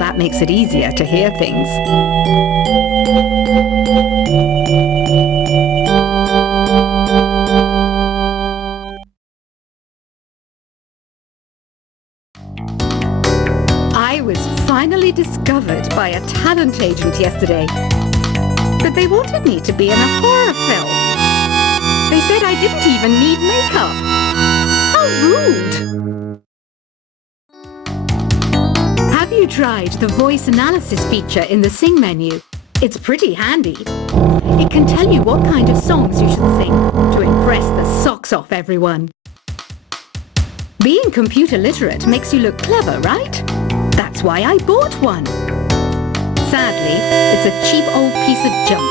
that makes it easier to hear things. I was finally discovered by a talent agent yesterday. But they wanted me to be in a horror film. They said I didn't even need makeup. How rude! Have you tried the voice analysis feature in the Sing menu? It's pretty handy. It can tell you what kind of songs you should sing to impress the socks off everyone. Being computer literate makes you look clever, right? That's why I bought one. Sadly, it's a cheap old piece of junk.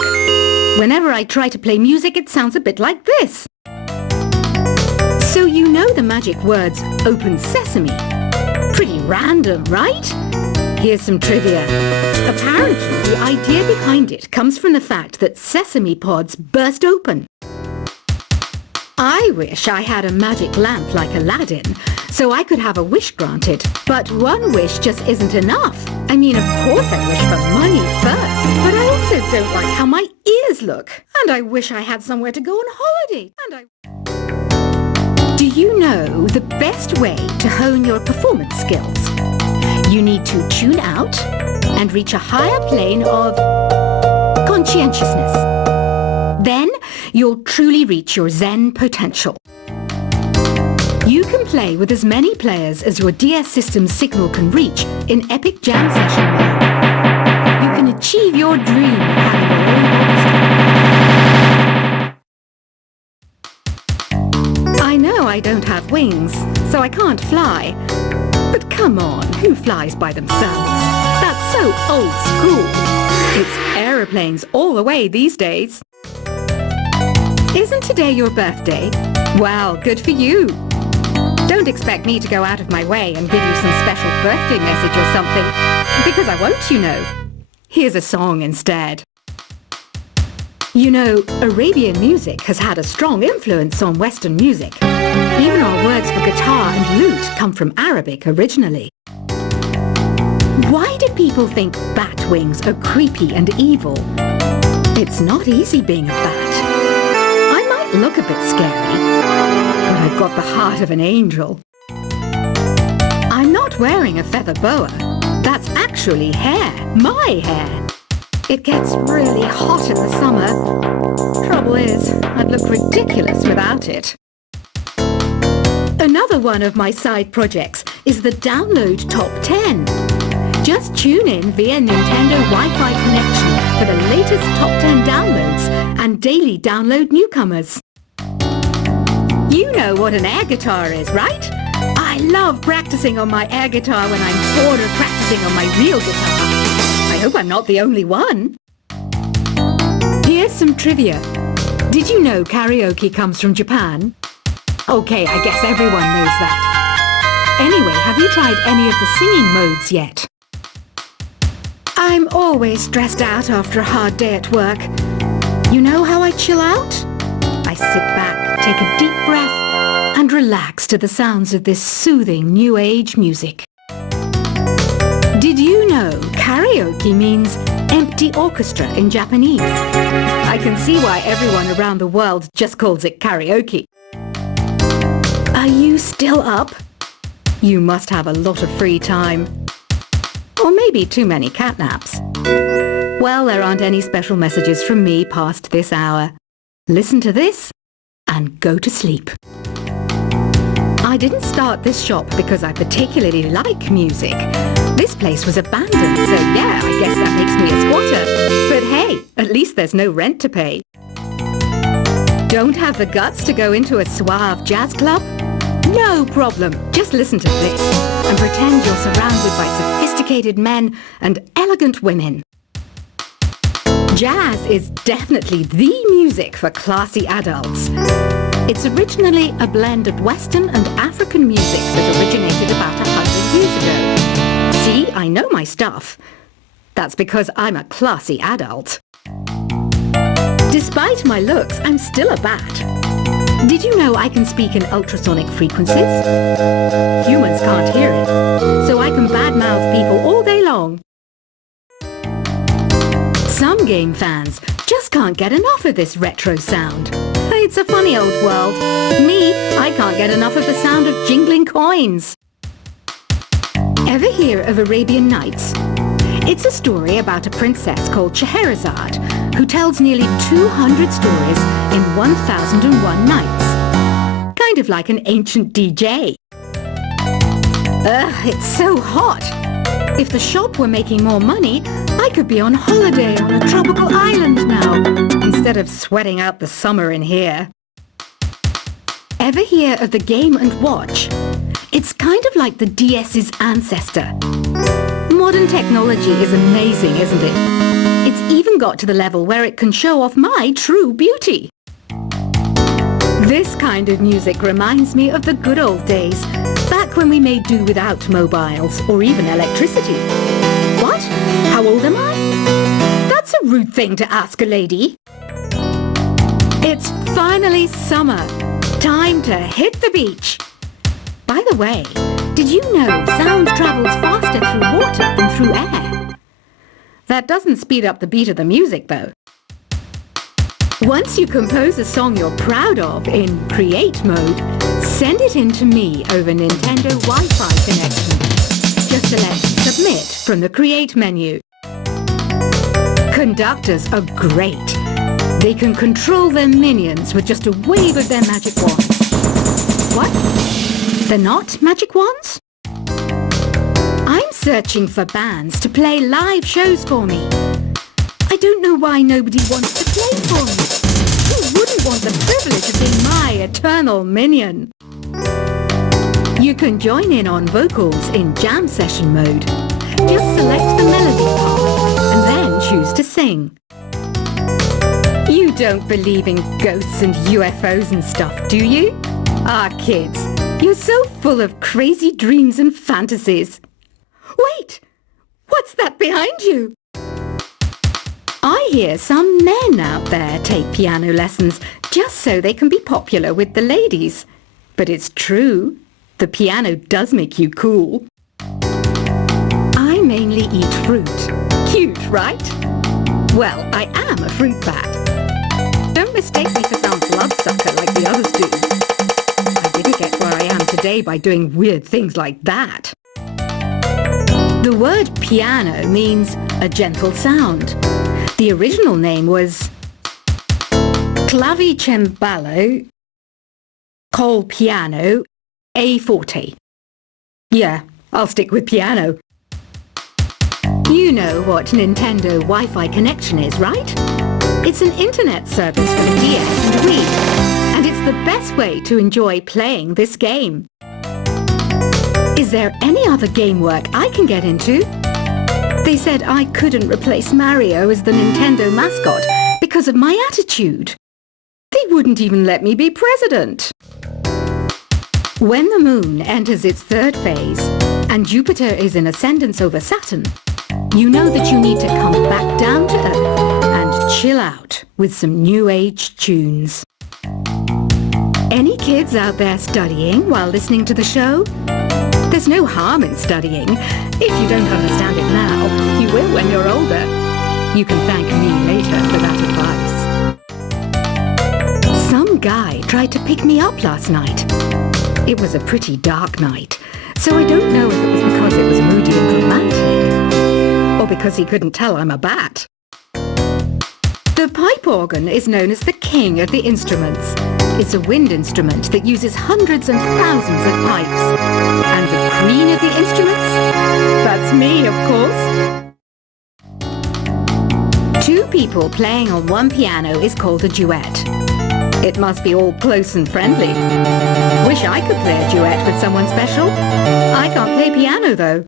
Whenever I try to play music, it sounds a bit like this. So you know the magic words, open sesame. Pretty random, right? Here's some trivia. Apparently, the idea behind it comes from the fact that sesame pods burst open. I wish I had a magic lamp like Aladdin, so I could have a wish granted. But one wish just isn't enough. I mean, of course I wish for money first, but I also don't like how my ears look. And I wish I had somewhere to go on holiday. Do you know the best way to hone your performance skills? You need to tune out and reach a higher plane of conscientiousness. Then you'll truly reach your Zen potential. You can play with as many players as your DS system's signal can reach in epic jam session mode. You can achieve your dream of having your own orchestra. I know I don't have wings, so I can't fly. But come on, who flies by themselves? That's so old school. It's aeroplanes all the way these days. Isn't today your birthday? Well, good for you. Don't expect me to go out of my way and give you some special birthday message or something, because I won't, you know. Here's a song instead. You know, Arabian music has had a strong influence on Western music. Even our words for guitar and lute come from Arabic originally. Why do people think bat wings are creepy and evil? It's not easy being a bat. I might look a bit scary, but I've got the heart of an angel. I'm not wearing a feather boa. That's actually hair, my hair. It gets really hot in the summer. Trouble is, I'd look ridiculous without it. Another one of my side projects is the Download Top 10. Just tune in via Nintendo Wi-Fi connection for the latest Top 10 downloads and daily download newcomers. You know what an air guitar is, right? I love practicing on my air guitar when I'm bored of practicing on my real guitar. I hope I'm not the only one. Here's some trivia. Did you know karaoke comes from Japan? Okay, I guess everyone knows that. Anyway, have you tried any of the singing modes yet? I'm always stressed out after a hard day at work. You know how I chill out? I sit back, take a deep breath, and relax to the sounds of this soothing new age music. Did you know karaoke means empty orchestra in Japanese? I can see why everyone around the world just calls it karaoke. Are you still up? You must have a lot of free time. Or maybe too many catnaps. Well, there aren't any special messages from me past this hour. Listen to this and go to sleep. I didn't start this shop because I particularly like music. This place was abandoned, so yeah, I guess that makes me a squatter. But hey, at least there's no rent to pay. Don't have the guts to go into a suave jazz club? No problem. Just listen to this and pretend you're surrounded by sophisticated men and elegant women. Jazz is definitely the music for classy adults. It's originally a blend of Western and African music that originated about 100 years ago. See, I know my stuff. That's because I'm a classy adult. Despite my looks, I'm still a bat. Did you know I can speak in ultrasonic frequencies? Humans can't hear it, so I can badmouth people all day long. song. Some game fans just can't get enough of this retro sound. It's a funny old world. Me, I can't get enough of the sound of jingling coins. Ever hear of Arabian Nights? It's a story about a princess called Scheherazade who tells nearly 200 stories in 1001 nights. Kind of like an ancient DJ. It's so hot. If the shop were making more money, I could be on holiday on a tropical island now, instead of sweating out the summer in here. Ever hear of the Game & Watch? It's kind of like the DS's ancestor. Modern technology is amazing, isn't it? It's even got to the level where it can show off my true beauty. This kind of music reminds me of the good old days, back when we made do without mobiles or even electricity. What? How old am I? That's a rude thing to ask a lady. It's finally summer. Time to hit the beach. By the way, did you know sound travels faster through water than through air? That doesn't speed up the beat of the music, though. Once you compose a song you're proud of in Create mode, send it in to me over Nintendo Wi-Fi connection. Just select Submit from the Create menu. Conductors are great. They can control their minions with just a wave of their magic wands. What? They're not magic wands? I'm searching for bands to play live shows for me. I don't know why nobody wants to play for me. Who wouldn't want the privilege of being my eternal minion? You can join in on vocals in jam session mode. Just select the melody part and then choose to sing. You don't believe in ghosts and UFOs and stuff, do you? Ah, kids, you're so full of crazy dreams and fantasies. Wait! What's that behind you? I hear some men out there take piano lessons just so they can be popular with the ladies. But it's true. The piano does make you cool. I mainly eat fruit. Cute, right? Well, I am a fruit bat. Don't mistake me for some bloodsucker like the others do. I didn't get where I am today by doing weird things like that. The word piano means a gentle sound. The original name was clavicembalo col piano a forte. Yeah, I'll stick with piano. You know what Nintendo Wi-Fi connection is, right? It's an internet service for the DS and Wii, and it's the best way to enjoy playing this game. Is there any other game work I can get into? They said I couldn't replace Mario as the Nintendo mascot because of my attitude. They wouldn't even let me be president. When the moon enters its third phase and Jupiter is in ascendance over Saturn, you know that you need to come back down to Earth and chill out with some new age tunes. Any kids out there studying while listening to the show? There's no harm in studying. If you don't understand it now, you will when you're older. You can thank me later for that advice. Some guy tried to pick me up last night. It was a pretty dark night, so I don't know if it was because it was moody and romantic, or because he couldn't tell I'm a bat. The pipe organ is known as the king of the instruments. It's a wind instrument that uses hundreds and thousands of pipes. And the queen of the instruments? That's me, of course. Two people playing on one piano is called a duet. It must be all close and friendly. Wish I could play a duet with someone special. I can't play piano, though.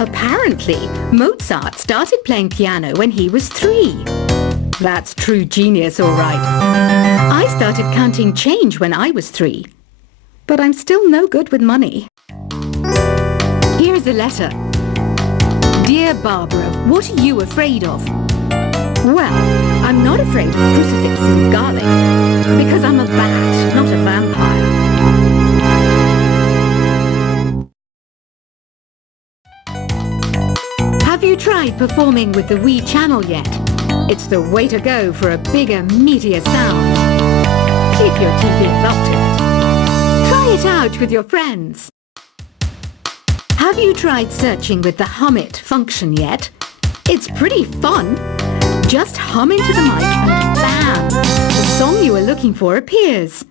Apparently, Mozart started playing piano when he was 3. That's true genius, all right. I started counting change when I was 3. But I'm still no good with money. Here's a letter. Dear Barbara, what are you afraid of? Well, I'm not afraid of crucifixes and garlic, because I'm a bat, not a vampire. tried performing with the Wii channel yet? It's the way to go for a bigger, meatier sound. Keep your TV up to it. Try it out with your friends. Have you tried searching with the Hum It function yet? It's pretty fun. Just hum into the mic and bam! The song you were looking for appears.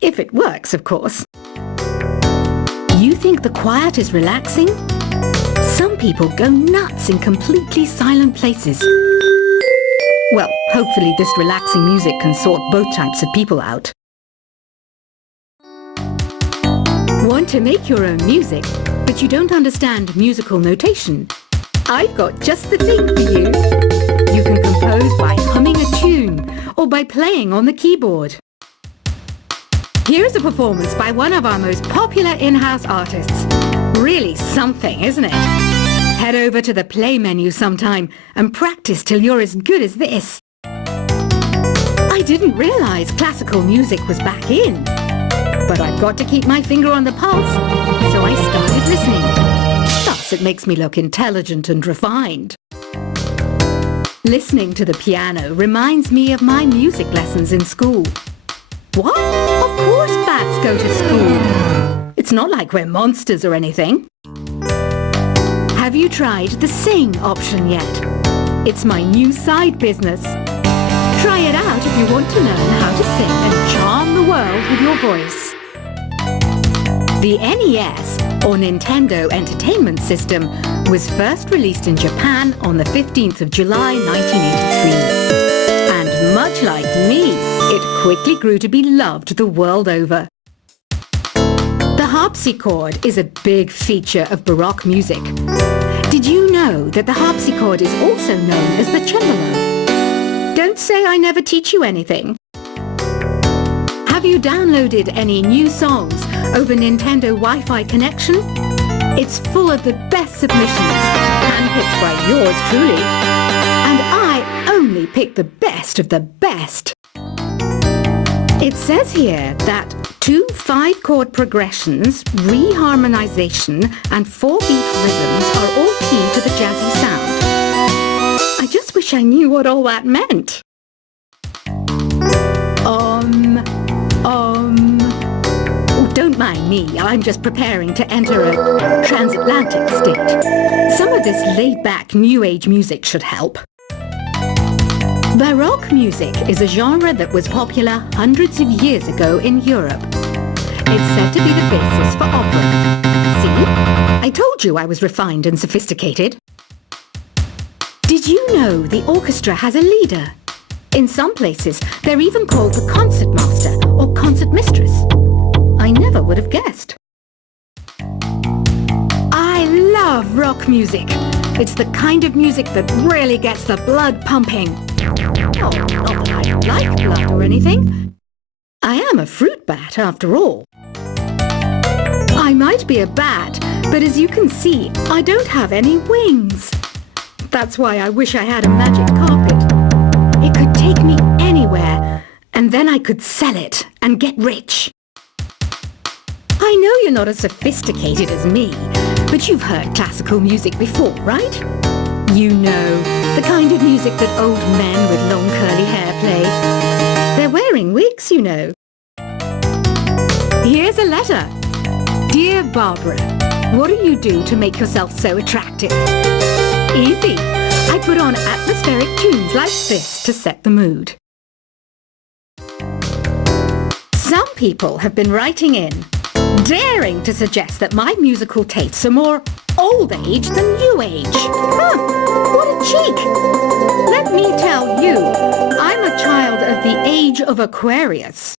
If it works, of course. You think the quiet is relaxing? Some people go nuts in completely silent places. Well, hopefully this relaxing music can sort both types of people out. Want to make your own music, but you don't understand musical notation? I've got just the thing for you. You can compose by humming a tune or by playing on the keyboard. Here's a performance by one of our most popular in-house artists. Really something, isn't it? Head over to the play menu sometime and practice till you're as good as this. I didn't realize classical music was back in. But I've got to keep my finger on the pulse, so I started listening. Thus, it makes me look intelligent and refined. Listening to the piano reminds me of my music lessons in school. What? Of course bats go to school. It's not like we're monsters or anything. Have you tried the sing option yet? It's my new side business. Try it out if you want to learn how to sing and charm the world with your voice. The NES, or Nintendo Entertainment System, was first released in Japan on the 15th of July 1983. And much like me, it quickly grew to be loved the world over. The harpsichord is a big feature of Baroque music. Did you know that the harpsichord is also known as the tremolo? Don't say I never teach you anything. Have you downloaded any new songs over Nintendo Wi-Fi connection? It's full of the best submissions, handpicked by yours truly. And I only pick the best of the best. It says here that 2 5-chord progressions, reharmonization, and 4-beat rhythms are all key to the jazzy sound. I just wish I knew what all that meant. Oh, don't mind me, I'm just preparing to enter a transatlantic state. Some of this laid-back New Age music should help. Baroque music is a genre that was popular hundreds of years ago in Europe. It's said to be the basis for opera. See? I told you I was refined and sophisticated. Did you know the orchestra has a leader? In some places, they're even called the concertmaster or concertmistress. I never would have guessed. I love rock music. It's the kind of music that really gets the blood pumping. Oh, not that I like blood or anything. I am a fruit bat, after all. I might be a bat, but as you can see, I don't have any wings. That's why I wish I had a magic carpet. It could take me anywhere, and then I could sell it and get rich. I know you're not as sophisticated as me, but you've heard classical music before, right? You know, the kind of music that old men with long curly hair play. They're wearing wigs, you know. Here's a letter. Dear Barbara, what do you do to make yourself so attractive? Easy. I put on atmospheric tunes like this to set the mood. Some people have been writing in, daring to suggest that my musical tastes are more old age than new age. Huh, what a cheek! Let me tell you, I'm a child of the age of Aquarius.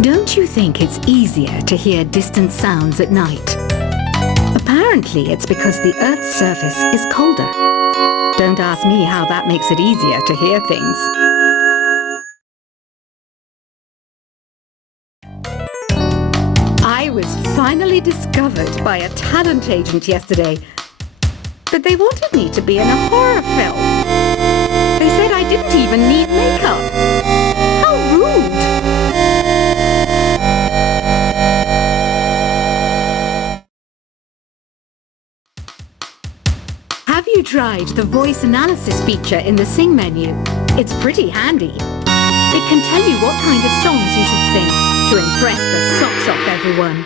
Don't you think it's easier to hear distant sounds at night? Apparently it's because the Earth's surface is colder. Don't ask me how that makes it easier to hear things. I was finally discovered by a talent agent yesterday, but they wanted me to be in a horror film. They said I didn't even need makeup. How rude! Have you tried the voice analysis feature in the Sing menu? It's pretty handy. It can tell you what kind of songs you should sing to impress the socks off everyone.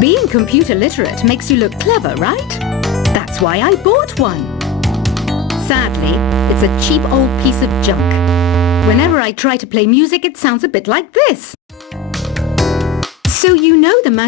Being computer literate makes you look clever, right? That's why I bought one. Sadly, it's a cheap old piece of junk. Whenever I try to play music, it sounds a bit like this. So you know the magic